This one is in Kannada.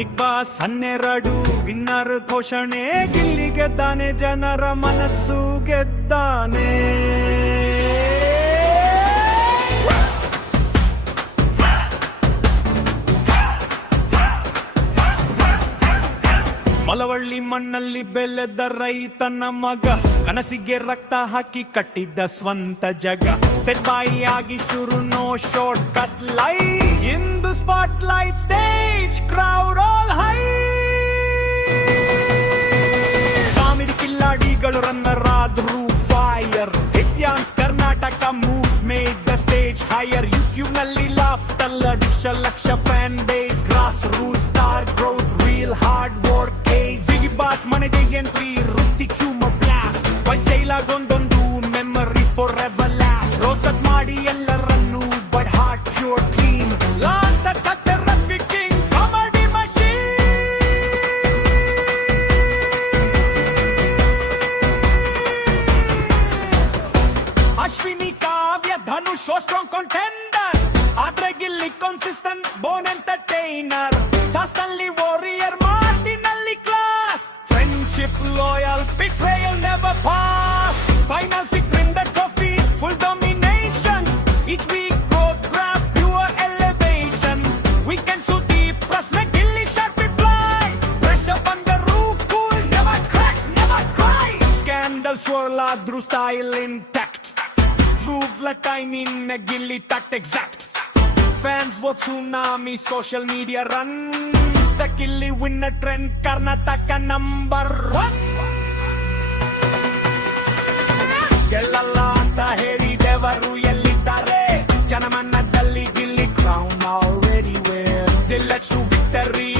ಬಿಗ್ ಬಾಸ್ 12 ವಿನ್ನರ್ ಘೋಷಣೆ, ಗಿಲ್ಲಿ ಗೆದ್ದಾನೆ, ಜನರ ಮನಸ್ಸು ಗೆದ್ದಾನೆ. ಮಲವಳ್ಳಿ ಮಣ್ಣಲ್ಲಿ ಬೆಳೆದ ರೈತನ ಮಗ, ಕನಸಿಗೆ ರಕ್ತ ಹಾಕಿ ಕಟ್ಟಿದ್ದ ಸ್ವಂತ ಜಗ. ಸೆಟ್ ಬಾಯಿಯಾಗಿ ಶುರು, ನೋ ಶಾರ್ಟ್ ಕಟ್ ಲೈ, ಇಂದು spotlight stage, crowd all high. Comedy ಕಿಲ್ಲಾಡಿಗಳು ರನ್ನರ್ ಆದ್ರು ಫೈರ್, ವಿದ್ಯಾನ್ಸ್ Karnataka moves made the stage higher. YouTube ನಲ್ಲಿ ಲಾಫ್ಟ್ ಅಲ್ಲ ಡಿಶ lakh fan base, grassroot star growth, real hard work case. Big boss ಮನೆಗೆ ಎಂಟ್ರಿ, ರುಸ್ಟಿಕ್ ಹ್ಯೂಮರ್ ಬ್ಲಾಸ್ಟ್, ಪಂಚೈಲಾಗೊಂದೊಂದು memory forever last. Roast ಮಾಡಿ ಎಲ್ಲರನ್ನು ಬಟ್ ಹಾರ್ಟ್ ಪ್ಯೂರ್ ಕ್ಲೀನ್, ಲಾಂತ ಕಟ್ಟರ್ king comedy machine. Ashwini, Kavya, Dhanush strong contender, ಆದ್ರೆ ಗಿಲ್ಲಿ ಕನ್ಸಿಸ್ಟೆಂಟ್ ಬೋನ್ ಎಂಟರ್ಟೈನರ್. ಟಾಸ್ನಲ್ಲಿ ವಾರಿಯರ್, ಮಾರ್ಟಿನಲ್ಲಿ class, friendship loyal, betrayal never pass. Final 6 in the trophy, full domination. Each week growth graph, pure elevation. Weekend so deep, ಪ್ರಶ್ನೆ ಗಿಲ್ಲಿ sharp reply. Pressure ಬಂದರು cool, never crack, never cry. Scandal swirl ಆದ್ರೂ style intact, move like time in a Gilli tact exact. Fans vote tsunami, social media runs, the Gilli winner trend, Karnataka number 1. ಗೆಲ್ಲಲ್ಲ ಅಂತ ಹೇಳಿದವರು ಎಲ್ಲಿದ್ದಾರೆ, ಜನಮನ್ನದಲ್ಲಿ Gilli crown already wear. They led to victory